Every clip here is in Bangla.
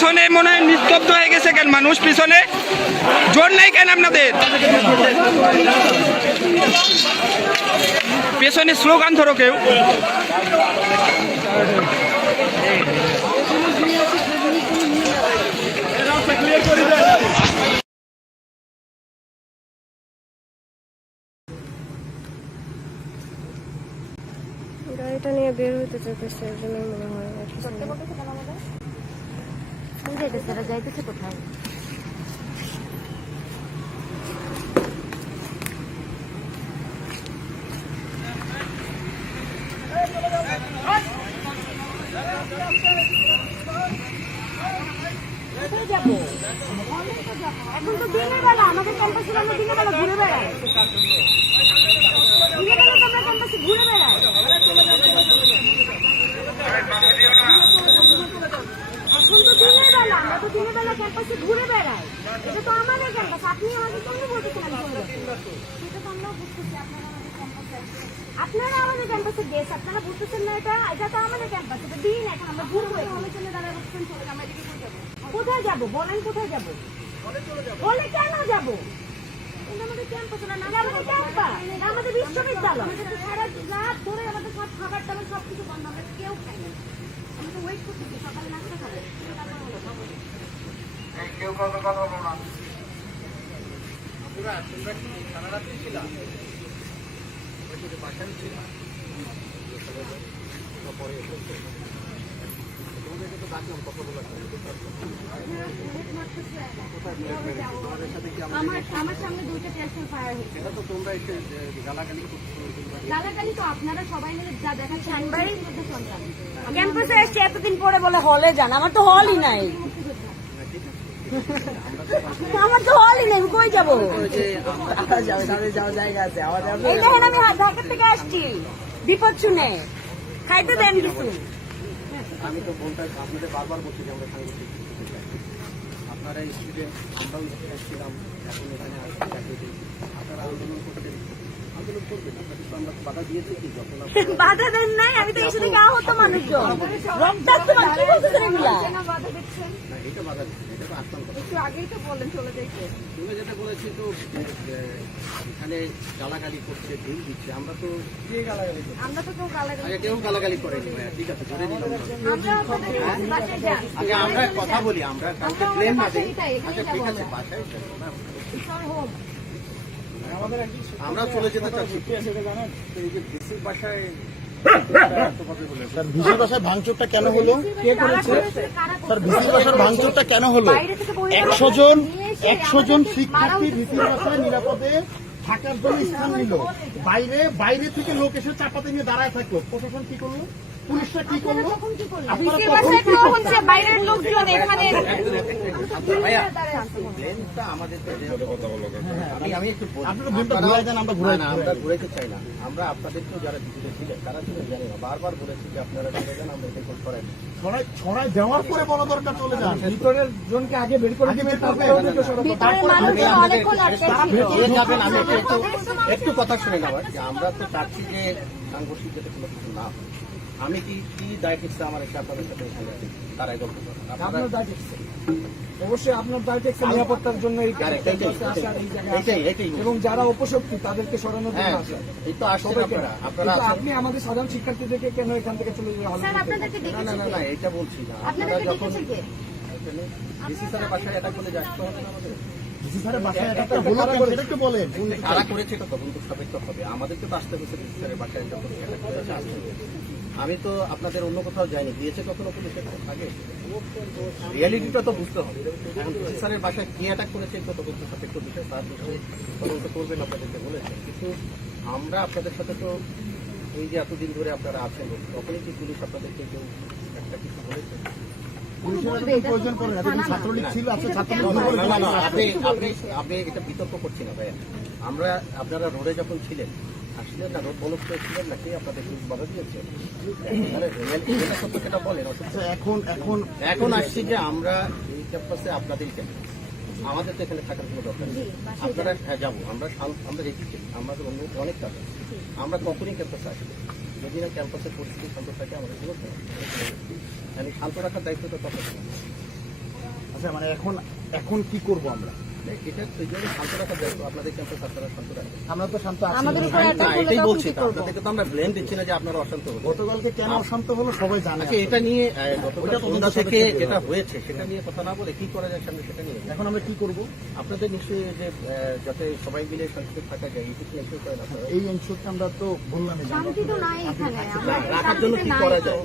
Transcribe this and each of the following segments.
পিছনে মনে হয় নিস্তব্ধ হয়ে গেছে কেন মানুষ? পিছনে জোর নেই কেন আপনাদের? পেছনে স্লোগান ধরো কেউ। গাড়িটা নিয়ে বের হইতে চাইতেছে, এর জন্য মনে হয় যাইতেছে কোথায়। যাবো এখন তো দিনের বেলা, আমাদের ক্যাম্পাসে আমরা দিনের বেলা ঘুরে বেড়াই, দিনের বেলা তো আমরা ক্যাম্পাসে ঘুরে বেড়াই। এখন তো দিনের বেলা, আমরা তো দিনের বেলা ক্যাম্পাসে ঘুরে বেড়াই, এটা তো আমাদের ক্যাম্পাস। আপনি আমাকে কেন বলতেছেন আমি চলে যাচ্ছি? সেটা তো আমরাও বুঝতেছি, আপনারা আমাদের ক্যাম্পাসে গেছে, আপনারা বুঝতেছেন না? এটা তো আমাদের ক্যাম্পাস, এটা দিন। এখন আমরা ঘুরবো, আমাদের জন্য দাঁড়ায় বসছেন, চলে আমরা এদিকে কোথায় যাবো বলেন? কোথায় যাবো বলে? কেন যাবো? আমাদের ক্যাম্পাস না, আমাদের ক্যাম্পাস, আমাদের বিশ্ববিদ্যালয়। সারা রাত ধরে আমাদের সব খাবার টাবার সবকিছু বন্ধ, আমরা কেউ খাই না। আমরা তো ওয়েট করতেছি সকালে নাস্তা খাবো, কেউ কথা বলো না। তোমরা কি সারা রাত ছিলাম? আমার সামনে দুইটা টেস্ট ফায়ার হয়েছে। এটা তো তোমরা এসে গালাগালি করছো। গালাগালি তো আপনারা সবাই মিলে যা দেখাচ্ছেন। ক্যাম্পাসে এসে এতদিন পরে বলে হলে যান, আমার তো হলই নাই। আমার তো হলই নেই, কই যাবো? এই দেখেন আমি ঢাকা থেকে আসছি বিপদ শুনে, খাইতে দেন কিছু। আমি তো বলতে আপনাদের বারবার বলছি যে আমরা সাংগঠনিক আপনারা স্টুডেন্ট, আমরাও এসেছিলাম, এখন এখানে আপনারা আন্দোলন করছেন, আন্দোলন করবেন। আপনাদের তো আমরা বাধা দিয়েছি কি? যখন বাধা দেন নাই, আমি তো এসে থেকে আহত মানুষজন রক্তাক্ত মানুষ, কি বলতেছেন এগুলা? না, এটা বাধা দিচ্ছি, এটা তো আসলাম কথা। একটু আগেই তো বললেন চলে যাইতে। তুমি যেটা বলেছি তো এখানে গালাগালি করছে, ঢিল দিচ্ছে, আমরা তো আমরা তো কেউ গালাগালি, আগে কেউ গালাগালি করেনি। ঠিক আছে, ধরে নিলাম। আগে আমরা কথা বলি, আমরা কাউকে ব্লেম না দিই। আচ্ছা ঠিক আছে, বাসায় আমরা চলে যেতে চাচ্ছি। ভিসির বাসায় ভিসির বাসায় ভাঙচুরটা কেন হলো? কে করেছে স্যার? ভিসির বাসার ভাঙচুরটা কেন হলো? 100 জন শিক্ষার্থী ভিসির বাসায় নিরাপদে থাকার জন্য স্থান নিল, বাইরে থেকে লোক এসে চাপাতে নিয়ে দাঁড়ায় থাকলো, প্রশাসন কি করলো? পুলিশরা কি করলো? বাইরের লোকজন এখানে আমি একটু আমরা ঘুরাইতে চাই না। আমরা আপনাদেরকেও যারা ভিতরে ছিলেন তারা ছিল জানি না, বারবার বলেছি যে আপনারা চলে যান, আমরা এটা করাই ছড়াই দেওয়ার পরে বলা দরকার, চলে যান। ভিতরের জনকে আগে বের করে আগে বের করবে। আমি একটু কথা শুনে নেওয়ার যে আমরা তো চাচ্ছি যে সাংঘর্ষিক যাতে কোনো কিছু না হয়। আমি কি দায় ঠিকছে আমার একটা আপনাদের সাথে তারাই গল্প করেন? আপনার দায় ঠিকছে, অবশ্যই আপনার দায় ঠিকছে নিরাপত্তার জন্য এবং যারা অপশক্তি তাদেরকে সরানোর জন্য আপনি আমাদের সাধারণ শিক্ষার্থীদেরকে কেন এখান থেকে চলে যাওয়া হলো? না এটা বলছি না। আপনারা যখন ডিসি স্যারের বাসায় এটা করে আসতে হবে আমাদের, কারা করেছে এটা তদন্ত সাপেক্ষ হবে। আমাদেরকে তো আসতে হচ্ছে ডিসি স্যারের বাসায়। আমি তো আপনাদের অন্য কোথাও যাইনি, দিয়েছে কখনো পুলিশের আগে, রিয়ালিটিটা তো বুঝতে হবে। এখন ডিসি স্যারের বাসায় কে অ্যাটাক করেছে তো তদন্ত সাপেক্ষ বিষয়, তার বিষয়ে তদন্ত করবেন আপনাদেরকে বলেছেন। কিন্তু আমরা আপনাদের সাথে তো এই যে এতদিন ধরে আপনারা আছেন, তখনই কি পুলিশ আপনাদেরকে কেউ একটা কিছু বলেছে? আপনি এটা বিতর্ক করছি না ভাইয়া। আমরা আপনারা রোডে যখন ছিলেন, আসলেন না, রোড বলক ছিলেন না, কে আপনাদের বাধা দিয়েছে? সেটা বলেন। এখন আসছি যে আমরা এই ক্যাম্পাসে আপনাদেরই ক্যাম্পাস, আমাদের তো এখানে থাকার কোনো দরকার নেই। আপনারা যাবো, আমরা রেখেছি, আমাদের অন্য অনেক কাজ আছে। আমরা কখনই ক্যাম্পাসে আসবো যদি না ক্যাম্পাসের পরিস্থিতি শান্ত থাকে। আমাদের কোনো শান্ত রাখার দায়িত্ব তো তখন আচ্ছা মানে এখন কি করব আমরা? এটা তো জন্য শান্ত রাখা যায় তো, আপনাদের ক্যাম্পাস আপনারা শান্ত রাখবেন। আমরা তো শান্ত আছি। আমাদের উপর না, অ্যাটাক করলে এটাই তখন বলছি কি তো, করব? আপনাদেরকে তো আমরা ব্লেম দিচ্ছি না যে আপনারা অশান্ত হবেন। গতকালকে কেন অশান্ত হলো সবাই জানে। আচ্ছা, এটা নিয়ে গতকাল ওইটা তদন্ত সন্ধ্যা থেকে সাপেক্ষে যেটা হয়েছে সেটা নিয়ে কথা না বলে কি করা যায় সামনে সেটা নিয়ে। এখন আমরা কি করব? আপনাদের নিশ্চয়ই যে যাতে সবাই মিলে শান্তিতে থাকা যায় এইটুকু এনশিওর করেন আপনারা। এই এনশোরটা আমরা তো বললাম শান্তি তো নাই এখানে, আমরা রাখার জন্য কি করা যায়?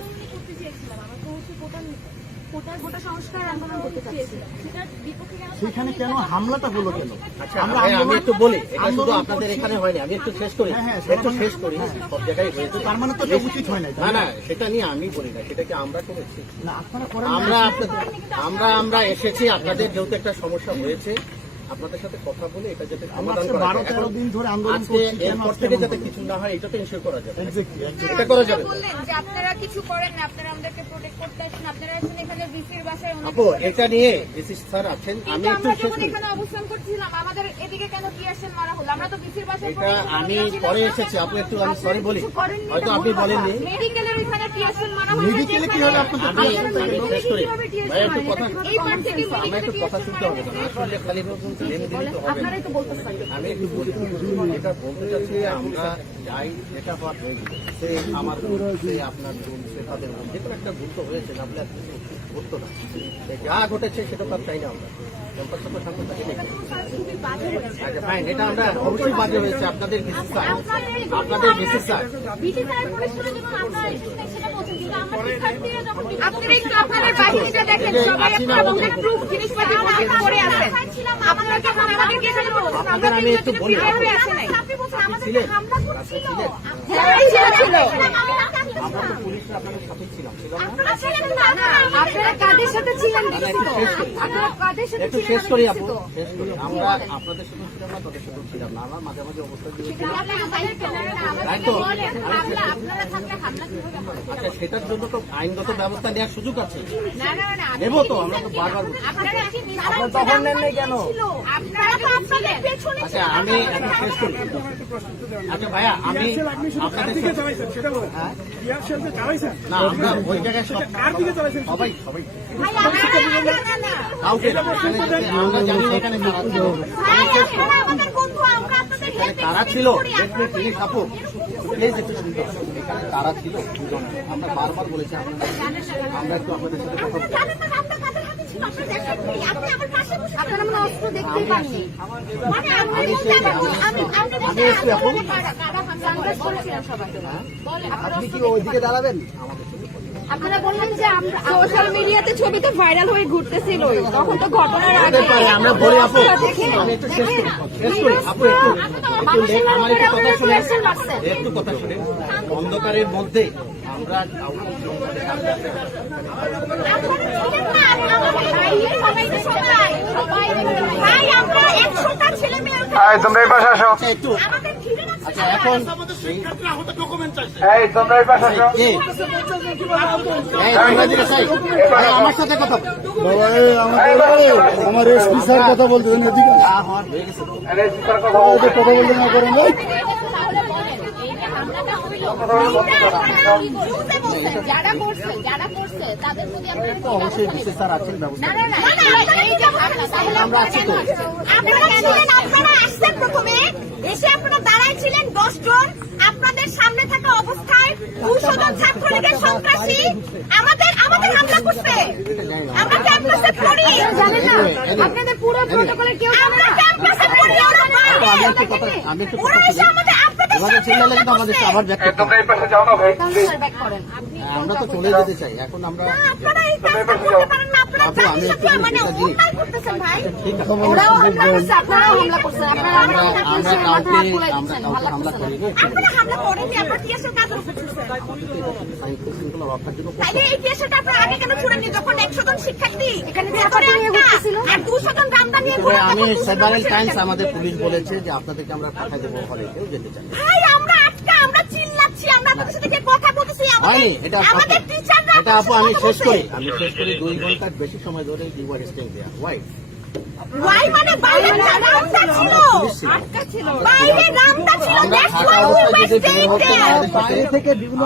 কোটা সংস্কার আন্দোলন করতে চাচ্ছি, সেটার বিপক্ষে কেন সেখানে কেন হামলাটা হলো কেন? আচ্ছা, আমরা আমি আন্দোলন- একটু বলি, এটা শুধু আন্দোলন আপনাদের করছি। এখানে হয়নি, আমি একটু শেষ করি, হ্যাঁ, একটু শেষ করি, সব জায়গায় হয়েছে। তার মানে তো এটা উচিত হয় না। না না, সেটা নিয়ে আমি বলি না, সেটাকে আমরা করেছি। না আপনারা করেন আমরা না। আমরা এসেছি আপনাদের যেহেতু একটা সমস্যা হয়েছে, আপনাদের সাথে কথা বলে এটা যাতে সমাধান আজকে করা যায়। 12-13 দিন ধরে আন্দোলন আজকে করছি, কেন এরপর আজকে থেকে এমন যাতে হলো? কিছু না হয় এটা তো এনশিওর করা যাবে। Exactly, exactly. এটা করা যাবে। বললেন যে আপনারা কিছু করেন না, আপনারা আমাদেরকে প্রোটেক্ট করতে আসেন, আপনারা আসেন এখানে বিসির বাসায় অনেক আপু, এটা নিয়ে ডিসি স্যার আছেন, আমি কিন্তু একটু আমরা শেষ যখন করি। এখানে অবস্থান করছিলাম আমাদের এদিকে কেন কি আসেন মারা হলো? আমরা তো বিসির বাসায় এটা আমি পরে এসেছি, আপু একটু আমি সরি বলি, হয়তো আপনি বলেননি। মেডিকেলের ওইখানে কি আসেন মারা হলো? মেডিকেলে কি হলো আপনাদের? আমি শেষ করি ভাই, একটু কথা, এই পার থেকে আমরা একটু কথা শুনতে হবে না, আসলে খালি লেনে দিলে তো হবে না। আপনারাই তো বলতেছেন। আমি একটু বলি, এটা বলতে চাচ্ছি, আমরা যাই যেটা হওয়ার হয়ে গেছে, সে আমার ভুল, সে আপনার ভুল, সে তাদের ভুল, যে কোনো একটা ভুল তো হয়েছে, না বলে আর কিছু ঘটতো না। যা ঘটেছে সেটা তো আর চাই না আমরা, ক্যাম্পাসটা তো শান্ত থাকে নাকি? আচ্ছা ফাইন, এটা আমরা অবশ্যই বাজে হয়েছে, আপনাদের বিশেষ স্যার, আপনাদের বিশেষ স্যার। আপনারা একটু আপনাদের বাহিনীটা দেখেন, সবাই একটা বুলেট প্রুফ জিনিসপাতি করে আছেন। আপনারা যখন আমাদেরকে এখানে বলছেন, আপনাদের আমি একটু বলি, কিভাবে আসেন নাই? ছিলেন? হ্যাঁ, ছিল। আমরা তো পুলিশরা আপনাদের সাথে ছিলাম, ছিলাম না? আপনারা কাদের সাথে ছিলেন? আপনারা কাদের সাথে একটু শেষ করি আপু, শেষ করি। আমরা আপনাদের সাথে ছিলাম না, তাদের সাথে ছিলাম না, আমার মাঝে মাঝে অবস্থা দিয়েছিলাম। তাই তো? আচ্ছা, সেটার জন্য তো আইনগত ব্যবস্থা নেওয়ার সুযোগ আছে, নেবো তো, আমরা তো বারবার বলছি। তখন নেন নাই কেন? আচ্ছা, আমি এখন শেষ করি। আচ্ছা ভাইয়া, আমি আপনাদের সাথে- হ্যাঁ? না, আমরা ওই জায়গায় সবাই কাউকে না, এখানে যদি আমরা জানি না এখানে কারা ছিল, এখানে কারা ছিল, প্লিজ আপু, প্লিজ একটু শুনতে হবে। এখানে কারা ছিল দুজন, আমরা বারবার বলেছি আমরা একটু আপনাদের সাথে কথা বলছি। আপনারা মানে অস্ত্র দেখতেই পাননি। আমি একটু এখন সানগ্লাস পরেছিলেন সবাই। আপনি কি ওইদিকে দাঁড়াবেন? আপনারা বললেন যে আমরা সোশ্যাল মিডিয়াতে ছবি তো ভাইরাল হয়ে ঘুরতেছিল, তখন তো ঘটনার আগে হতে পারে, আমরা বলি আপু, দেখে আমি একটু শেষ করি আপু, একটু আমার একটু কথা শুনে, একটু কথা শুনে। অন্ধকারের মধ্যে আমরা তোমরা এই পাশে আসো, আচ্ছা একটু, আচ্ছা এখন এই তোমরা এই পাশে আসো। এই, তোমরা দিকে চাই, ভাই, আমার সাথে কথা বলো। আমার এসপি স্যার কথা বলতেছেন এদিকে যা হওয়ার হয়ে গেছে তো। আরে সুপার কথা বলো। কথা বলতে না করেন ভাই। যারা করছে তাদের প্রতি আপনারা তো অবশ্যই বিশেষ স্যার আছেন, ব্যবস্থা না, এই যে আমরা আছি তো। আপনারা আসছেন প্রথমে, এসে আপনারা দাঁড়ায় ছিলেন 10 জন, আপনাদের সামনে থাকা অবস্থায় 200 জন ছাত্রলীগের সন্ত্রাসী আমাদের হামলা করছে। আমরা ক্যাম্পাসে পড়ি, জানেন না? আপনাদের পুরো প্রটোকলে কেউ আমরা ক্যাম্পাসে পড়ি, ওরা আমি একটু কথা শুনি। এভাবে চিল্লালে কিন্তু আমাদের আবার ব্যাক করতে হবে। তোমরা এই পাশে যাও না ভাই, প্লিজ। আমরা তো চলে যেতে চাই, এখন আমরা আপনারা এই কাজটা করতে পারেন না, আপনারা আপু, আমি একটু জানেন মানে যেটা দিই। অন্যায় করতেছেন ভাই। ঠিক আছে, ওরাও হামলা করছে, আপনারাও হামলা করছেন, আপনারা আমরা কাউকে হামলা করিনি, আপনারা হামলা করেননি, আপনারা টিএসএর কাজ করতেছেন। আইন শৃঙ্খলা রক্ষার জন্য তাইলে এই টিএসএরটা আপনারা আগে কেন ছুড়েননি, যখন 100 জন শিক্ষার্থী এখানে ছাত্রী নিয়ে ঘুরতেছিল আর 200 জন রামদা নিয়ে তবে আমি সেভারেল টাইমস আমাদের পুলিশ বলেছে যে আপনাদেরকে আমরা পাঠাই দেবো, হলে কেউ যেতে চাই না। ভাই আমরা চিল্লাচ্ছি, আমরা আপনাদের সাথে যে কথা বলতেছি, হয়নি, এটা আমাদের টিচাররা এটা আপু আমি শেষ করি 2 ঘন্টার বেশি সময় ধরে you are staying there, why why মানে বাইরে রামদা ছিল, বাইরে রামদা ছিল। আমরা That's থাকা why we অবস্থায় were যদি বের staying হতো there. আমাদের সাথে থেকে বিভিন্ন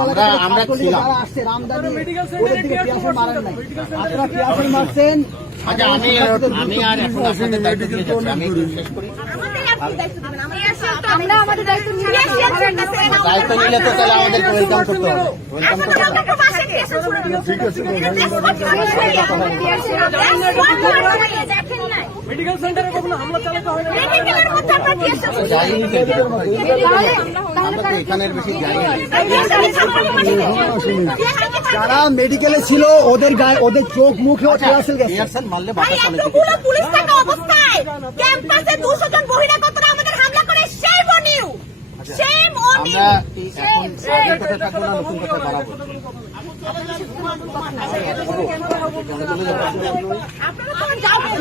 আমরা ছিলাম। আসছে রামদানি ওদের দিকে পিয়াসের মারেন নাই, আপনারা পিয়াসের মারছেন। আচ্ছা আমি আর এখন আপনাদের দায়িত্ব দিয়ে যাচ্ছি, আমি একটু শেষ করি। আমাদের আপনি দায়িত্ব দিবেন, আমরা আমাদের দায়িত্ব নিয়ে দায়িত্ব নিলে তো তাহলে আমাদেরকে ওয়েলকাম করতে হবে, ওয়েলকাম করতে হবে। মেডিকেল সেন্টারে কখনো হামলা চালাতে হয় না, মেডিকেলের মধ্যে আপনারা কি এসেছেন? যাইনি তো, আমরা তো এখানের বেশি যাই না। যারা মেডিকেলে ছিল ওদের গায়ে ওদের চোখ মুখেও টিয়ারশেল গেছে। টিয়ারশেল মারলে ভাই বাতাস অনেক এতগুলো পুলিশ থাকা অবস্থায় ক্যাম্পাসে 200 জন বহিরাগতরা আমাদের হামলা করে, shame on you, shame on you. আমরা কি এখন আগের কথা থাকবো না নতুন কথা বাড়াবো? আপনারা তো যাবেন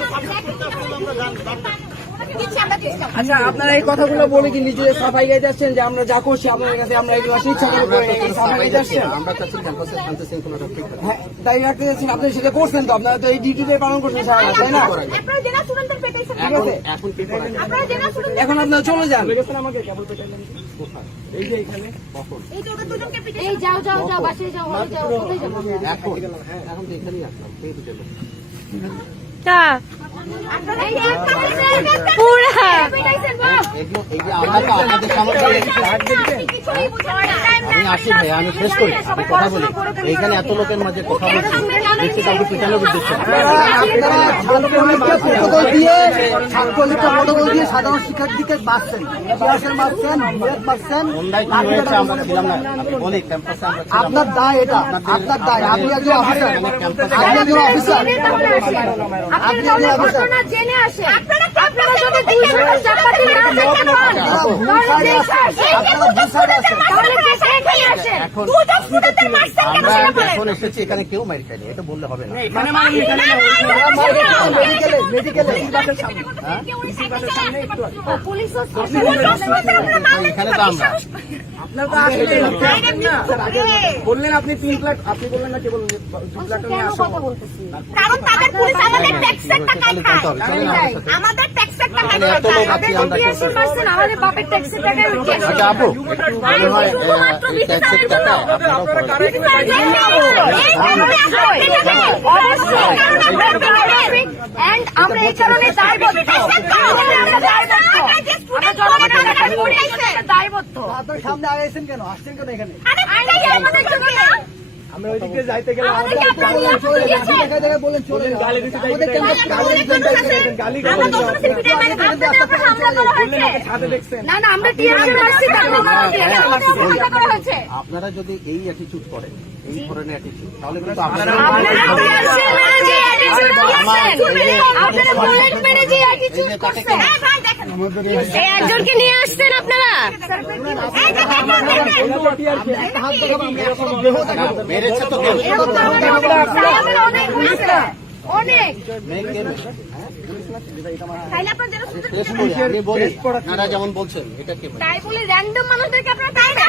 দিচ্ছি, আমরা দিচ্ছি। আচ্ছা, আপনারা এই কথাগুলো বলে কি নিজেদের সাফাই গাইতে যাচ্ছেন যে আমরা যা করছি আপনাদের কাছে আমরা এগুলো ইচ্ছা করে করে এই সাফাই গাইতে যাচ্ছেন? আমরা চাচ্ছি ক্যাম্পাসের শান্তি শৃঙ্খলাটা ঠিক থাকে। হ্যাঁ, তাই রাখতে যাচ্ছেন, আপনি সেটা করছেন তো, আপনারা তো এই ডিউটিতে পালন করছেন সারা রাত, তাই না? আপনারা জেলা স্টুডেন্টদের পেটাইছেন, এখন কি করা যায়? আপনারা জেলা স্টুডেন্ট, এখন আপনারা চলে যান। এই যে ওদের দুজনকে পিটাইছেন। এই যাও যাও যাও বাসায় যাও, ওই যাও, কোথায় যাবো আমরা? এখন তো এখানেই আসলাম, এই দুটো লোক। আপনারা এই যে পুরা পিটাইছেন বাপ। এগুলো এই যে আমরা তো আপনাদের সামনে কিছুই বুঝেন না। আমি আসি ভাই, আমি শেষ করি, আমি কথা বলি। এইখানে এত লোকের মাঝে কথা বলছি, দেখছি কাউকে পিটানোর উদ্দেশ্য। আপনারা ছাত্রলীগকে প্রটোকল দিয়ে সাধারণ শিক্ষার্থীকে মারছেন, টিয়ারশেল মারছেন, বুলেট মারছেন। সন্ধ্যায় কি হয়েছে আমরা ছিলাম না, আপনি বলি ক্যাম্পাসে আমরা ছিলাম। আপনার দায় এটা, আপনার দায়। আপনি একজন অফিসার, আপনি একজন অফিসার, আপনি একজন অফিসার। ঘটনা জেনে আসে। আপনারা যদি 200 জন চাপাতি না দেখতে পান, তাহলে এখানে আসে। এখন 2 স্টুডেন্টের মারছেন কেন আমরা সেটা বলেন। এখন এসেছি, এখানে কেউ মাইর খায়নি, এটা বললে হবে না। মেডিকেলে এখানে তো আমরা বললেন আপনি 3 লাখ, আপনি বললেন না, কে বললেন 2 লাখ নিয়ে আসো। কারণ তাদের পুলিশ আমাদের ট্যাক্সের টাকায় খায়, চলেন আমাদের সাথে। আমাদের ট্যাক্সের টাকায় এখানে এত লোক খায়। আছি, আমরা টিয়ারশেল মারছেন আমাদের বাপের ট্যাক্সের টাকায় উঠে। আচ্ছা আপু, একটু মনে হয় এই ট্যাক্সের টাকা আপনারাও করেন। আমরা এই কারণে দায়বদ্ধ, দায়বদ্ধ। আপনার সামনে আগাইছেন কেন, আসছেন কেন এখানে? আমরা ওই দিকে যাইতে গেলে বললেন চলে যান, আপনি দেখা দেখা বললেন চলে যান। আমাদের ক্যাম্পাস না না আমরা টিয়ারশেল মারছি, হামলা করা হয়েছে। আপনারা যদি এই অ্যাটিটিউড করেন, এই ধরনের অ্যাটিটিউড, তাহলে কিন্তু আপনারা একজনকে নিয়ে আসছেন আপনারা? মেরেছে তো কেউ অনেক মেয়েকে তাইলে আপনার জেলা শেষ করি, আমি বলি আপনারা যেমন বলছেন এটা কে বলে? তাই বলে র্যান্ডম মানুষদেরকে আপনারা তাই না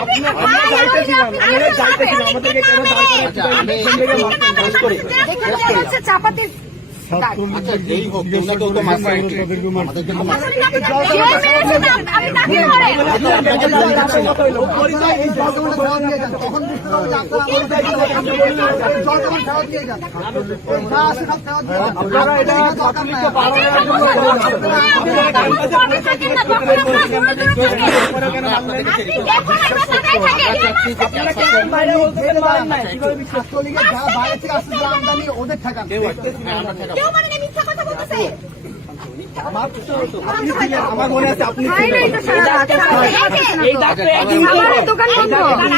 আচ্ছা আমি শেষ করি, চাপাতির আচ্ছা যেই হোক তোমরা কেউ তো মারছো, আমাদেরকে তো মারছো। এই জলগমনে ফেরত দিয়ে যান, তখন বুঝতে পারবেন আপনারা জলগমন ফেরত দিয়ে যান, যা আছে সব ফেরত দিয়ে যান। আপনারা এটা ছাত্রলীগকে ছাত্রলীগের যারা বাইরে থেকে আসছে যারা আমদানি ওদের ঠেকান। আমার মনে আছে আপনি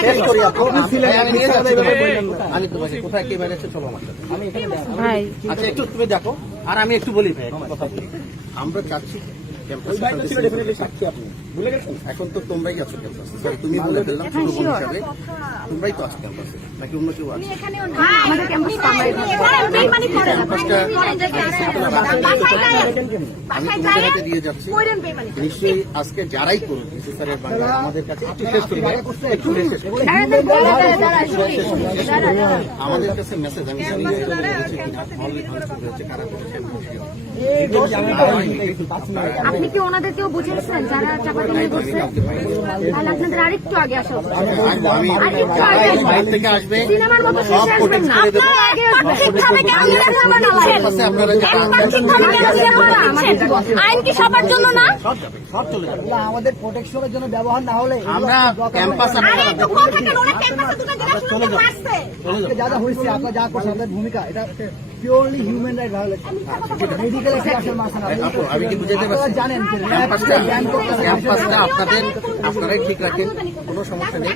শেষ করি আপু, আমি নিয়ে যাচ্ছি তোমাকে। আমি তোমাকে কোথায় কে মেরেছে চলো আমার সাথে। আচ্ছা একটু তুমি দেখো, আর আমি একটু বলি ভাই, একটা কথা বলি। আমরা চাচ্ছি ক্যাম্পাসে শান্তি শৃঙ্খলা। এখন তো তোমরাই আছো ক্যাম্পাসে, সরি তুমি বলে দিলাম ছোট বোন হিসাবে, তোমরাই তো আছো ক্যাম্পাসে নাকি অন্য কেউ আছে? আমাদের ক্যাম্পাস ক্যাম্পাসটা আমি তোমাদের হাতে দিয়ে যাচ্ছি, নিশ্চয়ই আজকে যারাই করুক ডিসি স্যারের বাংলায় আমাদের কাছে একটু শেষ করি ভাই, একটু শেষ করি। আমাদের কাছে মেসেজ আমি জানি যে অলরেডি ভাঙচুর হয়েছে, কারা করেছে আপনি কি ওনাদেরকেও বুঝিয়েছেন যারা চাপাতি নিয়ে বসছে? তাহলে আপনাদের আরেকটু আগে আসা উচিত। আমি বাইরে থেকে আসবে সিনেমার মতো সব শেষে কোটিং আসবেন না। করে দেবো। ক্যাম্পাসে আপনারা যারা আইন কি সবার জন্য না? সব যাবে, সব চলে যাবে। আমাদের প্রোটেকশনের জন্য ব্যবহার না হলে আমরা ক্যাম্পাস আপনারা চলে যাবো, চলে যাবো। যা যা হয়েছে আপনার যা করছেন আপনাদের ভূমিকা এটা purely human right violation, medical অ্যাফেয়ার্সের মাসানা। আপু, আমি কি বুঝাতে পারছি? আপনারা জানেন যে ক্যাম্পাসটা আপনারাই ঠিক রাখেন, কোনো সমস্যা নেই।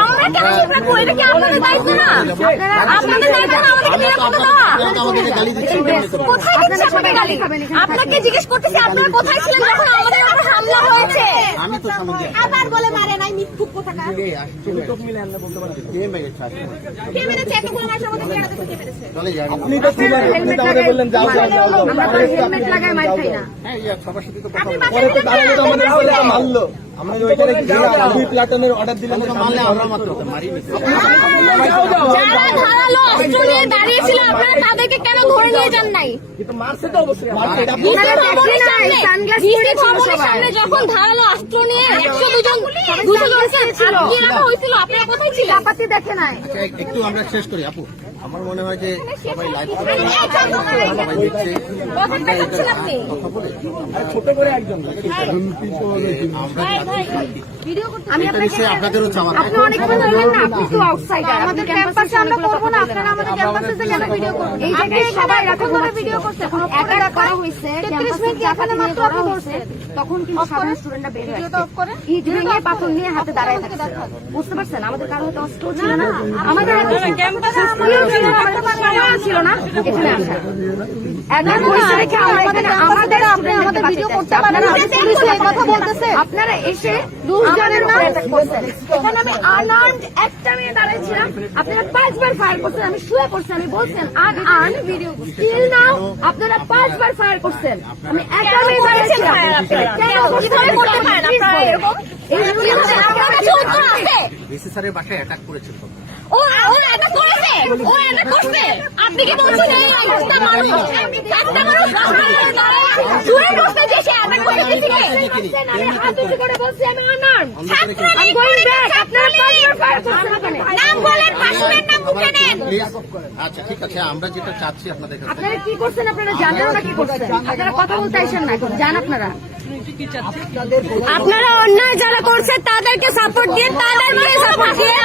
আমরা কেন ঠিক রাখবো? এটা কি আপনাদের দায়িত্ব না? আপনাদের দায়িত্ব না আমাদেরকে নিরাপত্তা দেওয়া? আপনারা তো আমাদেরকে গালি দিচ্ছেন কেন? কোথায় দিচ্ছে আপনাদের গালি? আপনাকে জিজ্ঞেস করতেছি আপনারা কোথায় ছিলেন যখন আমাদের উপর হামলা হয়েছে? আমি তো সামনে আবার বলে মারে নাই মিথ্যুক কোথাকার। কে মেরেছে আসলে? কে মেরেছে? এতগুলো মানুষ আমাদের চেহারা দেখে কে মেরেছে? চলে যাবে। হেলমেট লাগাই বললেন যাও যাও যাও। আমরা তো হেলমেট লাগাই মার খাই না। হ্যাঁ, সবার সাথে তো কথা আপনি বলবো। পরে তো দাঁড়ালে আমাদের বলে মারলো। আমরা মারলে আমরা মাত্র মারিয়ে নিচ্ছি। যারা ধারালো অস্ত্র নিয়ে দাঁড়িয়েছিল আপনারা তাদেরকে কেন ধরে নিয়ে যান নাই? সামনে যখন ধারালো অস্ত্র নিয়ে 102 জন ছিল হয়েছিল আপনারা কোথায় ছিলেন? চাপাতি দেখে নাই। আচ্ছা, একটু আমরা শেষ করি আপু। আমার মনে হয় যে সবাই লাইভ সবাই দেখছে, আমরা কথা বলে ছোট করে একজন আমি নিশ্চয়ই আপনাদেরও চাওয়া আপনি অনেক কথা বললেন না, আপনি তো আউটসাইডার। আমাদের ক্যাম্পাসে আমরা করব না, আপনারা আমাদের ক্যাম্পাসে কেন ভিডিও করবেন? এই জায়গায় সবাই রাতে ঘুরে ভিডিও করতে এখন অ্যাটাক করা হয়েছে, ক্যাম্পাসে জাপানি মাত্র আপনি করছে, তখন কিন্তু সাধারণ স্টুডেন্টরা বের হয়ে আসছে। ইট ভেঙে পাথর নিয়ে হাতে দাঁড়ায় থাকছে। বুঝতে পারছেন? আমাদের কারো হয়তো অস্ত্র ছিল না, আমাদের ক্যাম্পাসে ছিল না, আমাদের ছিল না এখানে আসা। একবার পয়সা রেখে আমরা এখানে আমাদের আপনি আমাদের ভিডিও করতে পারেন না, পুলিশ এই কথা বলতেছে। আপনারা এসে লুজগানের উপর অ্যাটাক করছেন। এখানে আমি আনআর্মড একটা মেয়ে দাঁড়িয়েছিলাম, আপনারা 5 বার ফায়ার করছেন, আমি শুয়ে পড়ছি, আমি বলছেন আনআর্মড ভিডিও স্টিল নাও আপনারা 5 বার ফায়ার করছেন। আমি একটা মেয়ে দাঁড়িয়েছিলাম, কেন কিভাবে করতে পারেন আপনারা এরকম? এই আপনার কাছে উত্তর আছে? ডিসি স্যারের বাসায় অ্যাটাক করেছে তো। ও অ্যাটাক করেছে, ও অ্যাটাক করছে। আপনি কি বলছেন এই অবস্থা মানুষ একটা মানুষ জুড়ে বসতে যে সে অ্যাটাক করে দিয়েছে? আমি হাত উঁচু করে বলছি আমি আনআর্মড। আমি গোইং ব্যাক। আপনারা 5 বার ফায়ার করছেন ওখানে। নাম বলেন, পাসপোর্ট নাম মুখে নেন। আচ্ছা ঠিক আছে, আমরা যেটা চাচ্ছি আপনাদের কাছে, আপনারা কি করছেন? আপনারা জানেন না কি করছেন? আপনারা কথা বলতে আইছেন না, জান আপনারা আপনারা অন্যায় যারা করছে তাদেরকে সাপোর্ট দিয়ে তাদেরকে সাপোর্ট দিয়ে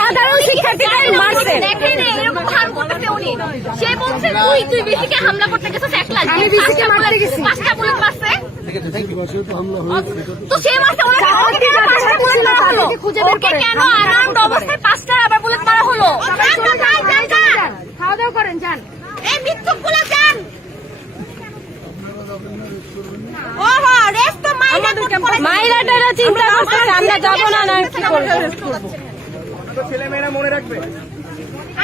সাধারণ শিক্ষার্থীদের মারছে। দেখেন এরকম হাল করতেছে উনি। সে বলছে তুই বিসিকে হামলা করতে গেছিস একলা। আমি বিসিকে মারতে গেছি। 5টা বুলেট মারছে। ঠিক আছে, থ্যাংক ইউ। তো সে মারছে ওনাকে খুঁজে বের করে কেন আনআর্মড অবস্থায় 5টা আবার বুলেট মারা হলো? খাওয়া দাওয়া করেন, যান। এই মিথ্যুকগুলো যান। ওহো রেস্ট তো মাইলাটারা চিন্তা করতেছে আমরা যাব না, না কি করব? ছেলে মেয়েরা মনে রাখবে,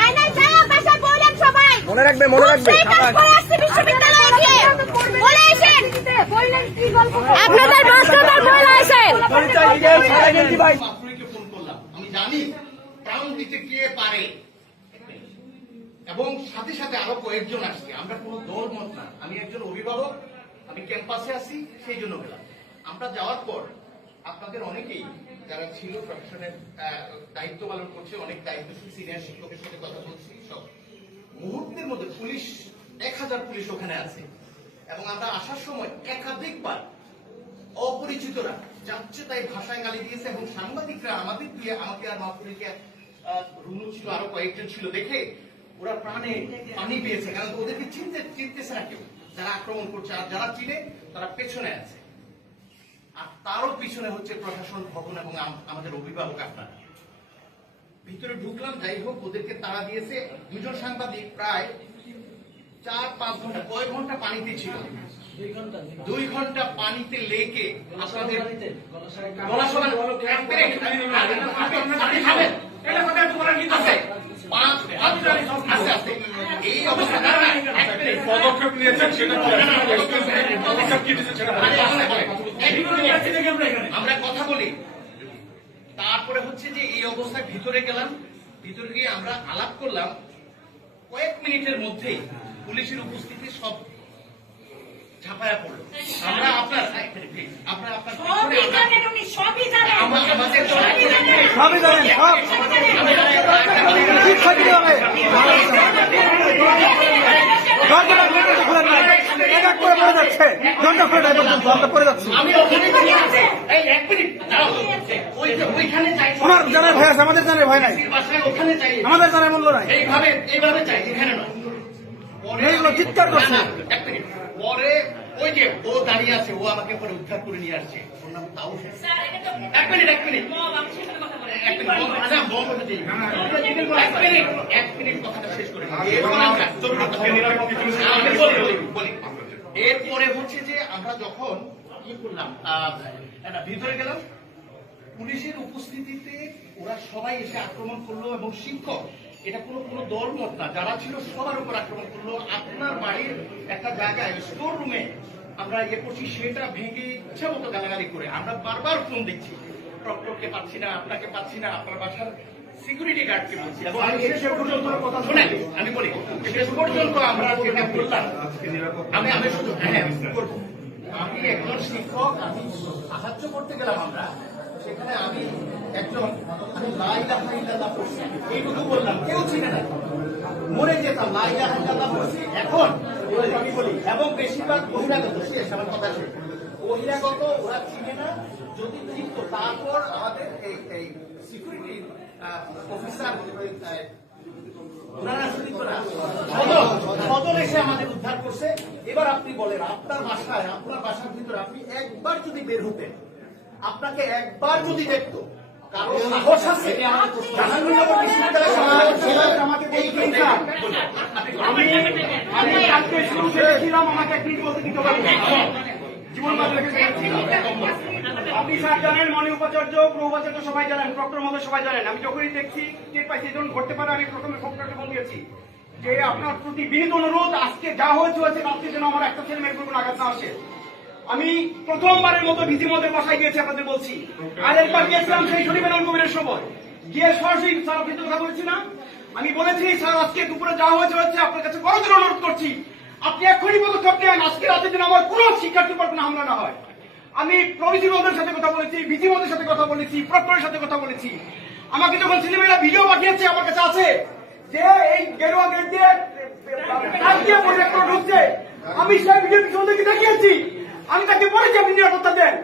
আয়না যায় পাশে বলেন সবাই মনে রাখবে, মনে রাখবে। বিশ্ববিদ্যালয়ে গিয়ে বলে আসেন, বললেন কি গল্প আপনাদের মাস্টারদার বলে আসেন। মাত্রই ফোন করলাম, আমি জানি প্রাণ দিতে কে পারে, এবং সাথে সাথে আরো কয়েকজন আসছে। আমরা কোনো দল মত না, আমি একজন অভিভাবক, আমি ক্যাম্পাসে আছি, সেই জন্য গেলাম। আমরা যাওয়ার পর আপনাদের অনেকেই যারা ছিল প্রফেশনের দায়িত্ব পালন করছে, অনেক দায়িত্বশীল সিনিয়র শিক্ষকের সাথে কথা বলছি, সব মুহূর্তের মধ্যে পুলিশ 1000 পুলিশ ওখানে আছে। এবং আমরা আসার সময় একাধিকবার অপরিচিতরা যাচ্ছে তাই ভাষায় গালি দিয়েছে, এবং সাংবাদিকরা আমাদের দিয়ে আমাকে আর মাহফুলকে রুনু ছিল, আরো কয়েকজন ছিল, দেখে ওরা প্রাণে পানি পেয়েছে, কারণ ওদেরকে চিনতেছে না কেউ যারা আক্রমণ করছে, আর যারা চিনে তারা পেছনে আছে। আর তারও পিছনে হচ্ছে প্রশাসন ভবন এবং আমাদের অভিভাবক আপনারা। ভিতরে ঢুকলাম, যাই হোক ওদেরকে তাড়া দিয়েছে। 2 জন সাংবাদিক প্রায় 4-5 ঘন্টা, কয়েক ঘন্টা পানিতে ছিল, 2 ঘন্টা পানিতে লেকে আপনাদের গলা শোনান। এক মিনিট, আপনি খাবেন। আস্তে, আস্তে, আস্তে। এই অবস্থা পদক্ষেপ নিয়েছেন সেটা পদক্ষেপ কি দিয়েছেন সেটা আমরা কথা বলি। তারপরে হচ্ছে যে এই অবস্থায় ভিতরে গেলাম, ভিতরে গিয়ে আমরা আলাপ করলাম। কয়েক মিনিটের মধ্যেই পুলিশের উপস্থিতি সব ঝাঁপায়া পড়লো। আমরা আপনার আমি আমার জানার ভয় আছে, আমাদের জানার ভয় নাই, বাসায় ওখানে চাই, আমাদের জানার মূল্য নাই। এইভাবে চাই, এখানে নয়। এইগুলো চিৎকার করছে। এক মিনিট পরে ওই যে ও দাঁড়িয়ে আছে, ও আমাকে পরে উদ্ধার করে নিয়ে আসছে। ওর নাম তাও। এক মিনিট কথাটা শেষ করে এরপরে হচ্ছে যে আমরা যখন কি করলাম, ভিতরে গেলাম, পুলিশের উপস্থিতিতে ওরা সবাই এসে আক্রমণ করলো এবং শিক্ষক, এটা কোনো দল মত না, যারা ছিল সবার উপর আক্রমণ করলো। আপনার বাড়ির একটা জায়গায় স্টোর রুমে আমরা করছি, সেটা ভেঙে ইচ্ছা মতো গালাগালি করে আমরা বারবার ফোন দিচ্ছি, ডক্টরকে পাচ্ছি না, আপনাকে পাচ্ছি না, আপনার বাসার সিকিউরিটি গার্ডকে বলছি। এবং আমি বলি শেষ পর্যন্ত আমরা যেটা বললাম, আমি শুধু করবো, আমি একজন শিক্ষক, আমি সাহায্য করতে গেলাম। আমরা সেখানে আমি লা ইলাহা ইল্লাল্লাহ পড়ছি, এইটুকু বললাম, কেউ চিনে না, মরে যেতাম, লা ইলাহা ইল্লাল্লাহ পড়ছি। এখন আমি বলি, এবং বেশিরভাগ বহিরাগত, শেষ আমার কথা শেষ, বহিরাগত ওরা চিনে না। যদি চিনত তারপর আমাদের এই সিকিউরিটি অফিসার সদর এসে আমাদের উদ্ধার করছে। এবার আপনি বলেন, আপনার বাসার ভিতরে আপনি একবার যদি বের হতেন, আপনাকে একবার যদি দেখতো, কারো সাহস আছে? আমি আজকে শুরু করেছিলাম, আমাকে এক মিনিট বলতে দিতে পারবেন? আপনি স্যার জানেন, মনি উপাচার্য, প্রভুপাচার্য সবাই জানেন, প্রক্টর মধ্যে সবাই জানেন। আমি যখনই দেখছি টের পাইছি যখন ঘটতে পারে, আমি প্রথমে প্রক্টরকে ফোন দিয়েছি যে আপনার প্রতি বিনীত অনুরোধ, আজকে যা হয়েছে রাত্রে যেন আমার একটা ছেলে মেয়ের কোনো আঘাত না আসে। আমি প্রথমবারের মতো ভিজি মদের বাসায় গিয়েছি, আপনাদের বলছি। আর একবার গিয়েছিলাম সেই শনিবার কবিরের সময়, গিয়ে সরাসরি স্যার কিন্তু কথা বলেছি না, আমি বলেছি স্যার আজকে দুপুরে যা হয়েছে আপনার কাছে বড়দের অনুরোধ করছি, আপনি এখনই পদক্ষেপ নেন, আজকে রাতের দিন আমার কোনো শিক্ষার্থীর উপর কোনো হামলা না হয়। আমি প্রভৃতি মদের সাথে কথা বলেছি, ভিজি মদের সাথে কথা বলেছি, প্রক্টরের সাথে কথা বলেছি। আমাকে যখন ছেলেমেয়েরা ভিডিও পাঠিয়েছে, আমার কাছে আছে যে এই গেরুয়া গেট দিয়ে প্রজেক্টর ঢুকছে, আমি সেই ভিডিও পিছন থেকে দেখিয়েছি, আমি তাকে বলেছি আপনি নিরাপত্তা দেন।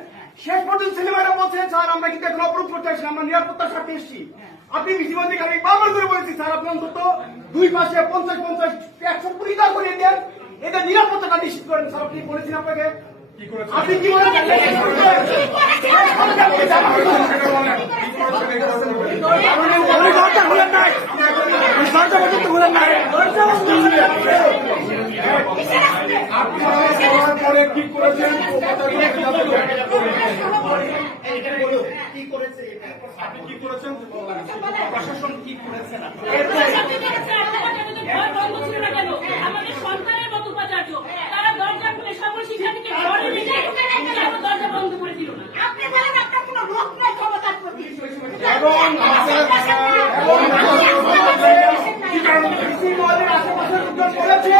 শেষ পর্যন্ত ছেলেমেয়েরা বলছে স্যার আমরা কিন্তু এখন অবরোধ করতে আসছি, আমরা নিরাপত্তার স্বার্থে এসেছি। আপনি বিসিমন্দিকে আমি বারবার করে বলেছি স্যার আপনি অন্তত দুই পাশে 50-50 100 পরিবার করে দেন, এদের নিরাপত্তাটা নিশ্চিত করেন। স্যার আপনি বলেছেন, আপনাকে আপনি কি বলেন? কি করেছেন আপনি কি করেছেন, প্রশাসন কি করেছে না? আমাদের সন্তানের মতো উপাচার্য, তারা দরজা খুলে সকল শিক্ষার্থীকে ঘরে নিয়ে যায়, দরজা বন্ধ করে দিল না। আপনি বলেন আপনার কোনো লোক নাই ক্ষমতার প্রতি। আশেপাশের লোকজন বলেছে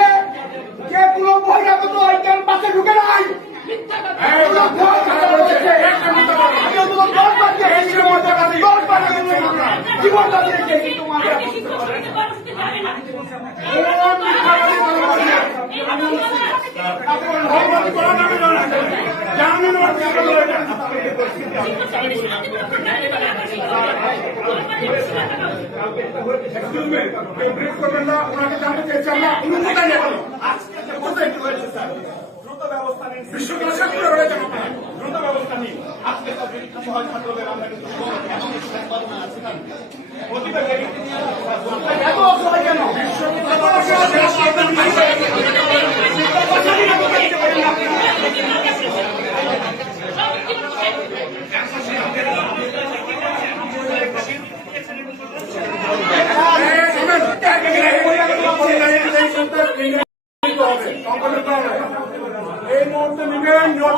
যে কোনো বহিরাগত ওই ক্যাম্পাসে ঢুকে নাই। জীবন ওনাকে জানতে চেয়েছি আমরা অনুমোদন নেব। দ্রুত ব্যবস্থা নিন, বিশ্ববিদ্যালয় ছাত্ররা রয়েছেন, আপনারা দ্রুত ব্যবস্থা নিন। আজকে কিছু হয় ছাত্রদের আমরা কিন্তু এত অসহায় কেন? বিশ্ববিদ্যালয়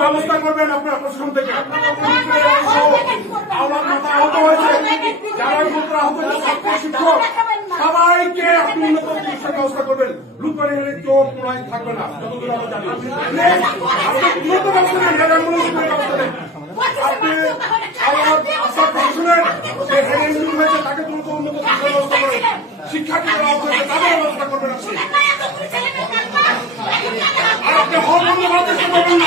ব্যবস্থা করবেন আপনার প্রশাসন থেকে। আমার মাথা আহত হয়েছে, যারা আহত হয়েছে, ছাত্র শিক্ষক সবাইকে আপনি উন্নত চিকিৎসার ব্যবস্থা করবেন। লুটপাটের চোখ নয় থাকবে না, যতদূর আমরা জানি। আপনি উন্নত ব্যবস্থা নেন, ব্যবস্থা নেন। আপনি আশা প্রশাসনের যে হেড ইঞ্জুরি হয়েছে তাকে দ্রুত উন্নত চিকিৎসার ব্যবস্থা করেন। শিক্ষার্থী যারা আহত হয়েছে তাদের ব্যবস্থা করবেন আপনি। আর আপনি হল বন্ধ করার চেষ্টা করবেন না।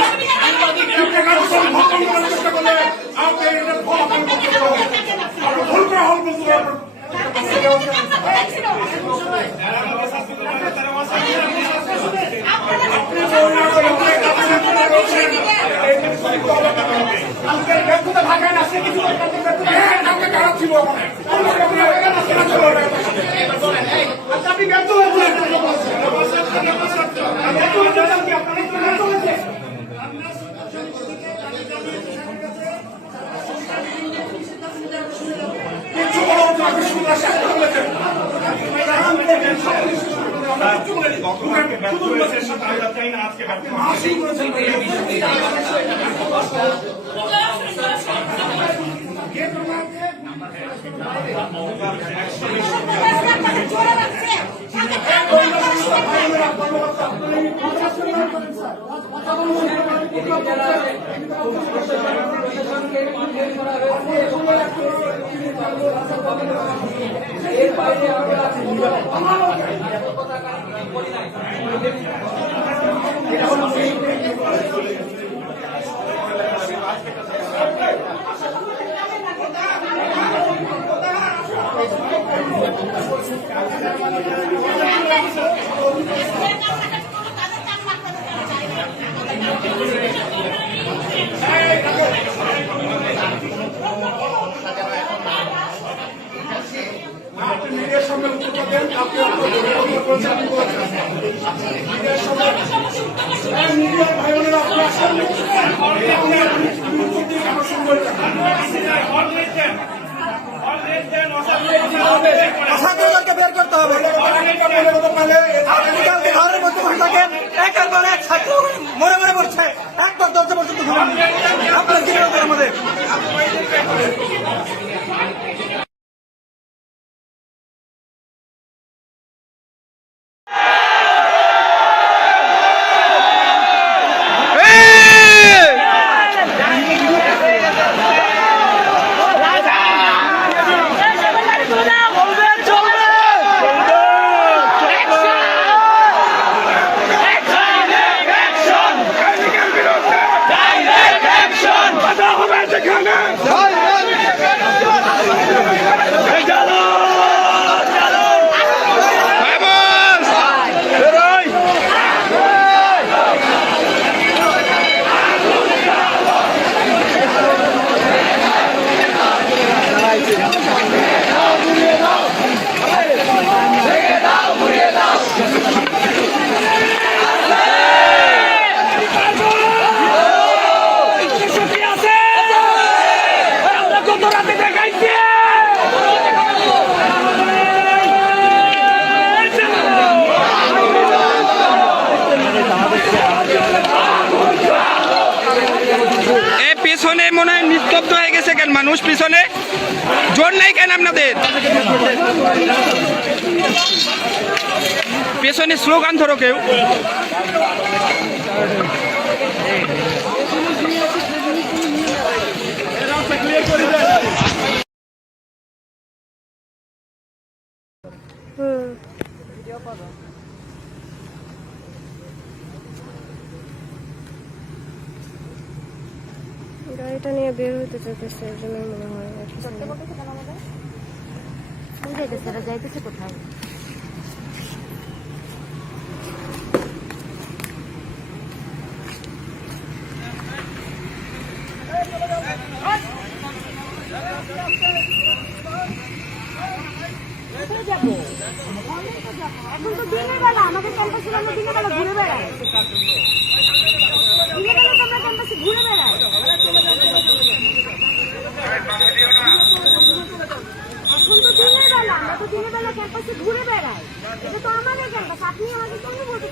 হল বন্ধ করার চেষ্টা করলে আপনি এটার ফল আপনার করতে হবে। আপনি ভুল করে হল বন্ধ করার আপনি ব্যর্থ হয়েছেন। মিডিয়ার সামনে উত্তর দেন। আপনি মিডিয়ার ভাই বোনেরা আপনার সামনে ছাত্রদেরকে বের করতে হবে। আপনি কালকে ঘরের মধ্যে বসে থাকেন, একের পর এক ছাত্র মরে মরে পড়ছে, একবার দরজা পর্যন্ত খুলেন। আপনার কি ব্যাপার আমাদের? পিছনে মনে হয় নিস্তব্ধ হয়ে গেছে কেন মানুষ? পিছনে জোর নাই কেন আপনাদের? পেছনে স্লোগান ধরো কেউ। গাড়িটা নিয়ে বের হতে চাইতেছে, এর জন্য মনে হয় যাইতেছে কোথায়। এখন তো দিনের বেলা, আমাদের ক্যাম্পাসে আমরা দিনের বেলা ঘুরে বেড়াই। দিনের বেলা তো আমরা ক্যাম্পাসে ঘুরে বেড়াই। এখন তো দিনের বেলা, আমরা তো দিনের বেলা ক্যাম্পাসে ঘুরে বেড়াই। এটা তো আমাদের ক্যাম্পাস, আপনি আমাকে কেন বলতে